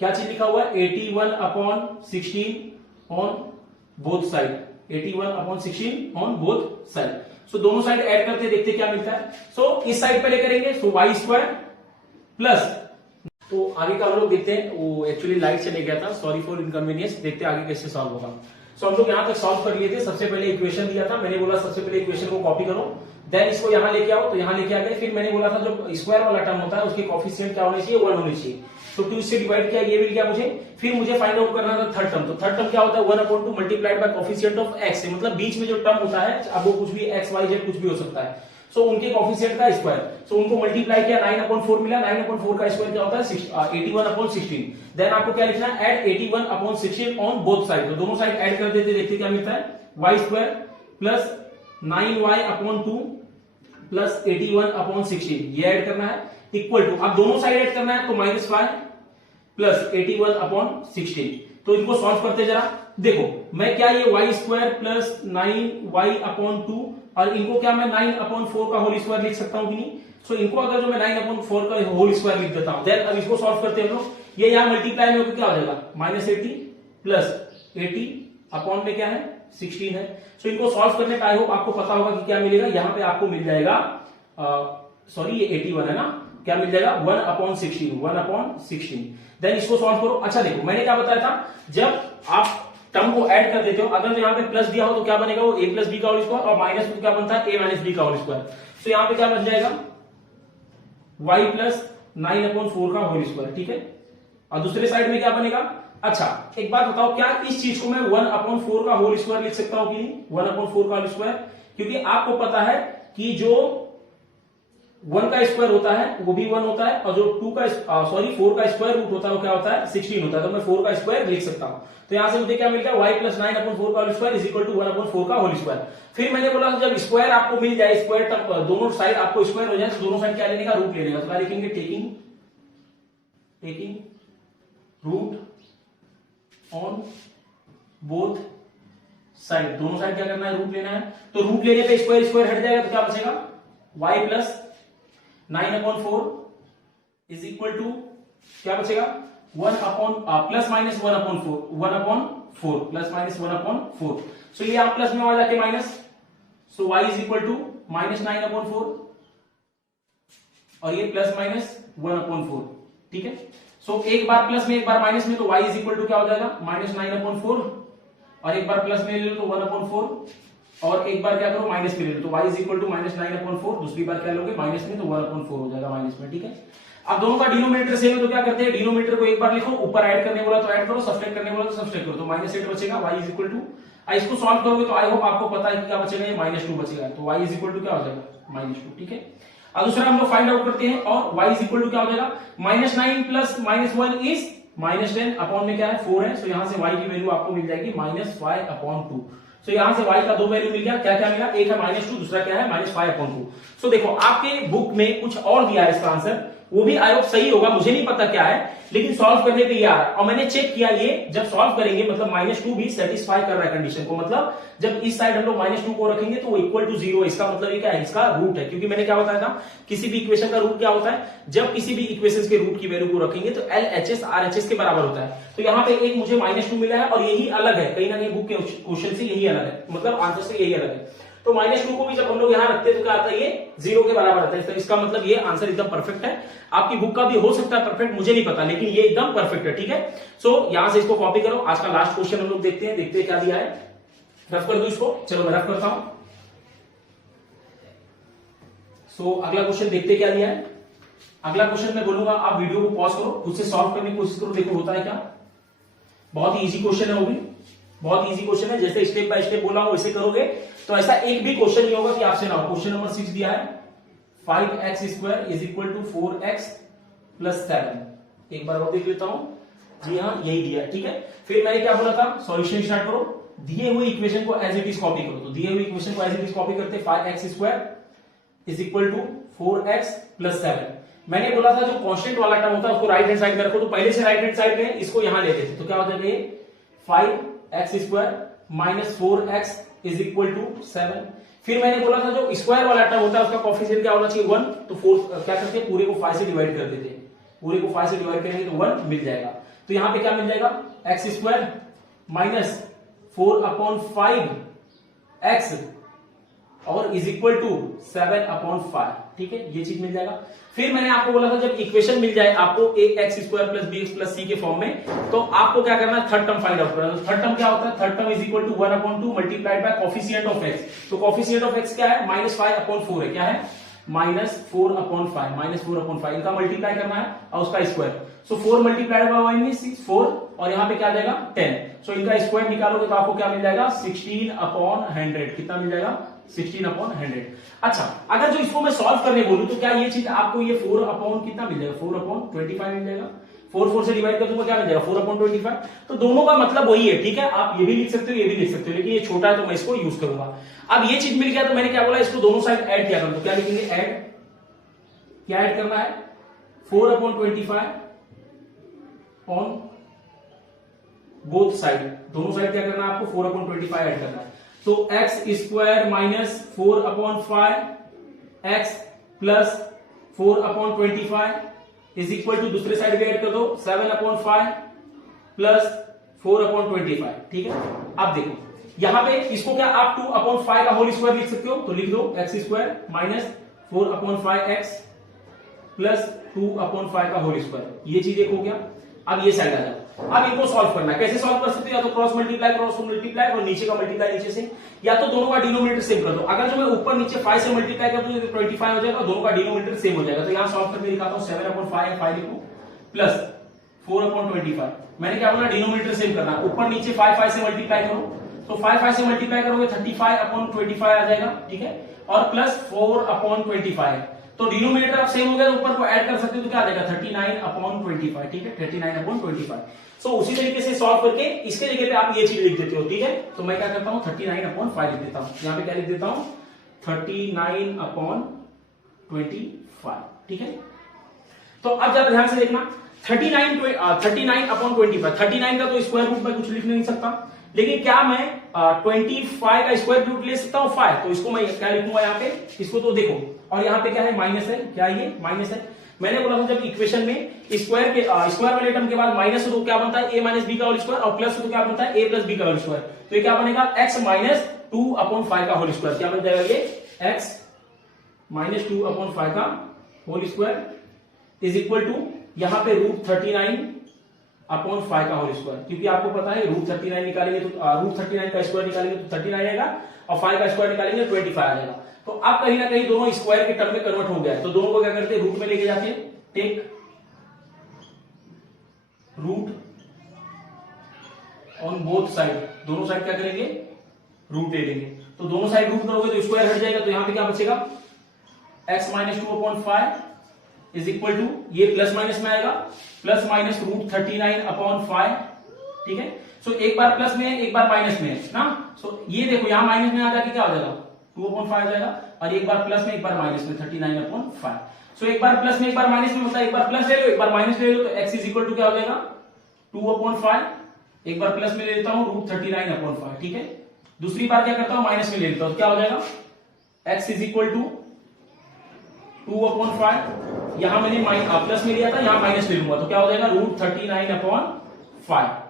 क्या चीज लिखा हुआ है 81/16 on both side, 81/16 on both side. So दोनों साइड ऐड करते देखते क्या मिलता है। सो इस साइड पहले करेंगे, सो y स्क्वायर प्लस, तो आगे का हम लोग देखते हैं, वो एक्चुअली लाइट चले गया था, सॉरी फॉर इनकन्वीनियंस। देखते हैं आगे कैसे सॉल्व होगा। सो हम लोग यहां तक सॉल्व कर लिए थे। सबसे पहले इक्वेशन दिया था, मैंने बोला सबसे पहले इक्वेशन को कॉपी करो, देन इसको यहां लेके आओ, तो यहां लेके आ गए। फिर मैंने बोला था जो स्क्वायर वाला टर्म होता है उसके कोएफिशिएंट क्या होने चाहिए 1 होने चाहिए। तो 2 से डिवाइड किया, ये मिल गया मुझे। फिर मुझे फाइंड आउट करना था थर्ड टर्म। तो थर्ड टर्म क्या होता है 1/2 multiplied by coefficient of x से, मतलब बीच में जो टर्म होता है, अब वो कुछ भी x y z कुछ भी हो सकता है। सो उनके कोएफिशिएंट का स्क्वायर, सो उनको मल्टीप्लाई किया 9/4 मिला। 9/4 का स्क्वायर क्या होता है 81/16। देन आपको क्या लिखना है ऐड 81/16 ऑन बोथ साइड। तो दोनों साइड ऐड कर देते, देखते क्या मिलता है y square plus 9y/2 plus 81/16, ये ऐड करना है इक्वल टू, अब दोनों साइड ऐड करना है तो -5 प्लस 81/16। तो इनको सॉल्व करते जरा देखो, मैं क्या ये y स्क्वायर प्लस 9y/2 और इनको क्या मैं 9/4 का होल स्क्वायर लिख सकता हूं कि नहीं। सो इनको अगर जो मैं 9/4 का होल स्क्वायर लिख देता हूं, देन अब इसको सॉल्व करते हैं हम लोग, ये यहां मल्टीप्लाई में होकर क्या हो जाएगा -80 प्लस 80 अपॉन में क्या है 16 है। सो इनको सॉल्व करने का आई होप आपको पता होगा कि क्या मिलेगा, यहां पे आपको मिल जाएगा सॉरी ये 81 है ना, क्या मिल जाएगा 1/16 देन इसको सॉल्व करो। अच्छा देखो मैंने क्या बताया था, जब आप टर्म को ऐड कर देते हो, अगर यहाँ पे प्लस दिया हो तो क्या बनेगा वो a प्लस बी का होल स्क्वायर, और माइनस क्या बनता है a माइनस बी का होल स्क्वायर। तो यहाँ पे क्या बन जाएगा y प्लस 9/4 का होल स्क्वायर, ठीक है। और दूसरे साइड में क्या बनेगा, अच्छा एक बात बताओ, क्या इस चीज को मैं 1/4 का होल स्क्वायर लिख सकता हूं कि नहीं, 1/4 का होल स्क्वायर, क्योंकि आपको पता है कि जो 1 का स्क्वायर होता है वो भी 1 होता है, और जो 4 का स्क्वायर रूट होता है वो क्या होता है 16 होता है, तो मैं 4 का स्क्वायर लिख सकता हूं। तो यहां से मुझे क्या मिल गया y प्लस 9/4 का whole square is equal to 1/4 का होल स्क्वायर। फिर मैंने बोला जब स्क्वायर आपको मिल जाए, स्क्वायर दोनों साइड आपको स्क्वायर हो जाए, तो दोनों साइड क्या लेने का, रूट लेने का। तो क्या लिखेंगे, taking root on both side, दोनों साइड क्या करना है, रूट लेना है। तो रूट लेने पे स्क्वायर स्क्वायर हट जाएगा, तो क्या बचेगा y plus 9/4 is equal to क्या बचेगा 1 upon plus minus 1/4 plus minus 1/4। So ये आप प्लस में आ जाके minus, so y is equal to -9/4 और ये प्लस माइनस 1/4, ठीक है। सो एक बार प्लस में एक बार माइनस में, तो y इज इक्वल टू क्या हो जाएगा -9/4, और एक बार प्लस में ले लो तो 1/4, और एक बार क्या करो माइनस में ले लो तो y इज इक्वल टू -9/4, दूसरी बार क्या लोगे माइनस में, तो 1/4 हो जाएगा माइनस में, ठीक है। अब दोनों का डिनोमिनेटर सेम है तो क्या करते हैं, डिनोमिनेटर को एक बार लिखो, ऊपर ऐड करने बोला तो ऐड करो, सब्सट्रैक्ट करने बोला तो सब्सट्रैक्ट करो, तो -8 बचेगा, y इज इक्वल टू, इसको सॉल्व करोगे तो आई होप आपको पता है कि क्या बचेगा, ये -2 बचेगा, तो y इज इक्वल टू क्या हो जाएगा -2, ठीक है। अब दूसरा हम लोग फाइंड आउट करते हैं, और y इज इक्वल टू क्या हो जाएगा -9 प्लस -1 इज -10 अपॉन में क्या है 4 है, सो यहां से y की वैल्यू आपको मिल जाएगी -5/2। सो यहां से y का दो वैल्यू मिल गया, क्या क्या मिला, एक है -2, दूसरा क्या है -5/2। सो देखो आपके बुक में कुछ और दिया है इसका आंसर, वो भी आई होप सही होगा, मुझे नहीं पता क्या है, लेकिन सॉल्व करने पे ये आ रहा है। और मैंने चेक किया, ये जब सॉल्व करेंगे मतलब -2 भी सेटिस्फाई कर रहा है कंडीशन को, मतलब जब इस साइड हम लोग -2 को रखेंगे तो वो इक्वल टू 0 है, इसका मतलब ये क्या है, इसका रूट है। क्योंकि मैंने क्या बताया था, किसी भी इक्वेशन का रूट क्या होता है, जब किसी भी इक्वेशन के रूट की वैल्यू को रखेंगे तो LHS RHS के बराबर होता है। तो यहाँ पे एक मुझे -2 मिला है, और यही अलग है, कहीं ना कहीं बुक के क्वेश्चन से यही अलग है, मतलब आंसर से यही अलग है। तो -2 को भी जब हम लोग यहां रखते हैं तो क्या आता है, ये 0 के बराबर आता है, तो इसका मतलब ये आंसर एकदम परफेक्ट है। आपकी बुक का भी हो सकता है परफेक्ट, मुझे नहीं पता, लेकिन ये एकदम परफेक्ट है, ठीक है। सो यहां से इसको कॉपी करो। आज का लास्ट क्वेश्चन हम लोग देखते हैं क्या दिया है, रफ कर दो इसको, चलो मैं रफ करता हूं। सो अगला क्वेश्चन देखते क्या दिया है। अगला क्वेश्चन मैं बोलूंगा, आप वीडियो को पॉज करो, खुद से सॉल्व करने की कोशिश करो, देखो होता है क्या। बहुत ही इजी क्वेश्चन है, वो भी बहुत इजी क्वेश्चन है, जैसे स्टेप बाय स्टेप बोला हूं वैसे करोगे तो ऐसा एक भी क्वेश्चन नहीं होगा कि आपसे ना हो। क्वेश्चन नंबर 6 दिया है 5x² is equal to 4x plus 7। एक बार और देख लेता हूं, जी हाँ यही दिया है, ठीक है। फिर मैंने क्या बोला था, सॉल्यूशन स्टार्ट करो, दिए हुए इक्वेशन को एज इट इज कॉपी करो। तो दिए हुए इक्वेशन को एज इट इज कॉपी करते 5x² is equal to 4x plus 7। मैंने बोला था जो कांस्टेंट वाला टर्म होता है उसको राइट हैंड साइड में रखो, तो पहले से राइट हैंड साइड में इसको यहां लेते थे, तो क्या हो जाएगा ये 5x² minus 4x is equal to 7। फिर मैंने बोला था जो स्क्वायर वाला टर्म होता है उसका कोएफिशिएंट क्या होना चाहिए 1, तो 4 क्या करते हैं पूरे को 5 से डिवाइड कर देते हैं, पूरे को 5 से डिवाइड करेंगे तो 1 मिल जाएगा। तो यहां पे क्या मिल जाएगा x² माइनस 4/5x और इज इक्वल टू 7/5, ठीक है, ये चीज मिल जाएगा। फिर मैंने आपको बोला था जब इक्वेशन मिल जाए आपको x² plus bx plus c के फॉर्म में, तो आपको क्या करना है, थर्ड टर्म फाइंड आउट करना है। तो थर्ड टर्म क्या होता है, third term is equal to 1/2 multiplied by coefficient of x। तो कोएफिशिएंट ऑफ x क्या है, -5/4 है, क्या है -4/5 इनका मल्टीप्लाई करना है और उसका square. So 4 multiplied by 1 means 4, और यहां पे क्या आ जाएगा 10। सो इनका स्क्वायर निकालोगे तो आपको क्या मिल जाएगा 16/100। कितना मिल जाएगा 16/100। अच्छा, अगर जो इसको मैं सॉल्व करने बोलूं तो क्या ये चीज आपको ये 4 कितना मिल जाएगा 4/25 मिल जाएगा। 4 से डिवाइड कर दूंगा क्या मिल जाएगा 4/25। तो दोनों का मतलब वही है, ठीक है। आप ये भी लिख सकते हो ये भी लिख सकते हो, लेकिन ये छोटा है तो मैं इसको यूज करूंगा। अब ये चीज मिल गया तो मैंने क्या बोला, इसको दोनों साइड ऐड किया करो। तो क्या लिखेंगे ऐड, क्या ऐड करना है 4/25 ऑन बोथ साइड, दोनों साइड क्या करना है आपको 4/25 ऐड करना है। तो x² minus 4/5 x plus 4/25 is equal to दूसरे साइड पे ऐड कर दो 7/5 प्लस 4/25। ठीक है, अब देखो यहां पे इसको क्या आप 2/5 का होल स्क्वायर लिख सकते हो, तो लिख दो x² माइनस 4/5x प्लस 2/5 का होल स्क्वायर। ये चीज एक हो गया। अब ये साइड आ जाओ, अब इनको सॉल्व करना है। कैसे सॉल्व कर सकते हो, या तो क्रॉस मल्टीप्लाई और नीचे का मल्टीप्लाई नीचे से, या तो दोनों का डिनोमिनेटर सेम कर दो। अगर जो मैं ऊपर नीचे 5 से मल्टीप्लाई कर दूं तो 25 हो जाएगा, दोनों का डिनोमिनेटर सेम हो जाएगा। तो यहां सॉल्व करके दिखाता हूं 7/5 5 लिखो प्लस 4/25। मैंने क्या बोला, डिनोमिनेटर सेम करना, ऊपर नीचे 5 से मल्टीप्लाई करो, तो 5 से मल्टीप्लाई करोगे 35/25 आ जाएगा। ठीक है, और प्लस 4/25, तो डिनोमिनेटर अब सेम हो गया, तो ऊपर को ऐड कर सकते हो, तो क्या आ जाएगा 39/25। ठीक है, 39/25। सो उसी तरीके से सॉल्व करके इसके जगह पे आप ये चीज लिख देते हो। ठीक है, तो मैं क्या करता हूं 39/5 लिख देता हूं। यहां पे क्या लिख देता हूं 39/25। ठीक है, तो अब जरा ध्यान से देखना 39/25, 39 का तो स्क्वायर रूट में कुछ लिख नहीं सकता, लेकिन क्या मैं 25 का स्क्वायर रूट ले सकता हूं 5, तो इसको मैं क्या लिखूंगा यहाँ पे, इसको तो देखो, और यहाँ पे क्या है माइनस है, क्या ये माइनस है। मैंने बोला था जब इक्वेशन में स्क्वायर वाले टर्म के बाद माइनस हो तो क्या बनता है a माइनस बी का होल स्क्वायर, और प्लस हो तो क्या बनता है a प्लस बी का होल स्क्वायर। तो ये क्या बनेगा x माइनस 2/5 का होल स्क्वायर। क्या बन जाएगा ये x माइनस 2/5 का whole square is equal to यहाँ पे √39/5 का होल स्क्वायर, क्योंकि आपको पता है √39 निकालेंगे तो √39 का स्क्वायर निकालेंगे तो 39 आएगा, और 5 का स्क्वायर निकालेंगे 25 आ जाएगा। तो अब कहीं ना कहीं दोनों स्क्वायर के टर्म में कन्वर्ट हो गया है, तो दोनों को क्या करते हैं रूट में लेके जाते हैं, take root on both side, दोनों साइड क्या करेंगे रूट ले लेंगे। तो दोनों साइड रूट करोगे तो स्क्वायर हट जाएगा, तो यहां पे क्या बचेगा x minus 2/5 is equal to, ये प्लस माइनस में आएगा, प्लस माइनस √39/5। ठीक है, सो एक बार प्लस में एक बार माइनस में है ना, सो ये देखो यहां माइनस में आ जाके क्या हो जाएगा 2/5 आ जाएगा, और एक बार प्लस में एक बार माइनस में 39/5। सो एक बार प्लस में एक बार माइनस में, मतलब एक बार प्लस ले लो एक बार माइनस ले लो, तो x इज इक्वल टू क्या हो जाएगा 2/5, एक बार प्लस में ले लेता हूं √39/5। ठीक है, दूसरी बार क्या करता हूं माइनस में ले लेता हूं, तो क्या हो जाएगा x इज इक्वल टू 2/5, यहां मैंने प्लस में लिया था, यहां माइनस ले लूंगा, तो क्या हो जाएगा √39/5।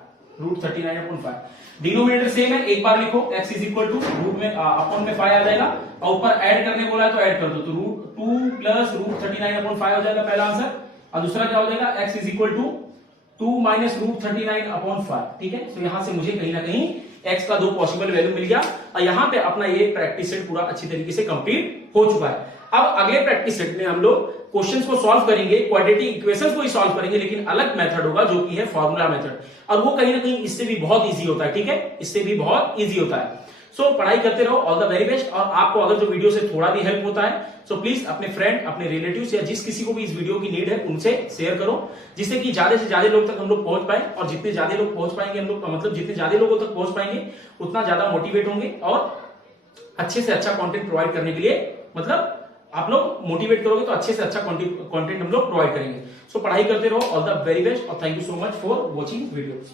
डिनोमिनेटर सेम है, एक बार लिखो x is equal to root में अपॉन में 5 आ जाएगा, और ऊपर ऐड करने बोला है तो ऐड कर दो, तो √2 प्लस √39/5 हो जाएगा पहला आंसर, और दूसरा क्या हो जाएगा x is equal to 2 minus √39/5। ठीक है, तो यहां से मुझे कहीं ना कहीं x का दो पॉसिबल वैल्यू मिल गया, और यहां पे अपना ये प्रैक्टिस सेट पूरा अच्छी तरीके से कंप्लीट हो चुका है। अब अगले प्रैक्टिस सेट में हम लोग क्वेश्चंस को सॉल्व करेंगे, क्वाड्रेटिक इक्वेशंस को ही सॉल्व करेंगे, लेकिन अलग मेथड होगा जो कि है फॉर्मूला मेथड, और वो कहीं ना कहीं इससे भी बहुत इजी होता है। ठीक है, इससे भी बहुत इजी होता है। सो पढ़ाई करते रहो, ऑल द वेरी बेस्ट। और आपको अगर जो वीडियो से थोड़ा भी हेल्प होता है, सो प्लीज अपने फ्रेंड, अपने रिलेटिव्स, या जिस किसी को भी इस वीडियो की नीड है उनसे शेयर करो, जिससे कि ज्यादा से ज्यादा लोग तक हम लोग पहुंच पाए, और जितने ज्यादा लोग पहुंच पाएंगे हम लोग, मतलब जितने ज्यादा लोगों तक पहुंच पाएंगे उतना ज्यादा मोटिवेट होंगे, और अच्छे से अच्छा कंटेंट प्रोवाइड करने के लिए, मतलब आप लोग मोटिवेट करोगे तो अच्छे से अच्छा कंटेंट हम लोग प्रोवाइड करेंगे। सो पढ़ाई करते रहो, ऑल द वेरी बेस्ट, और thank you so much for watching videos.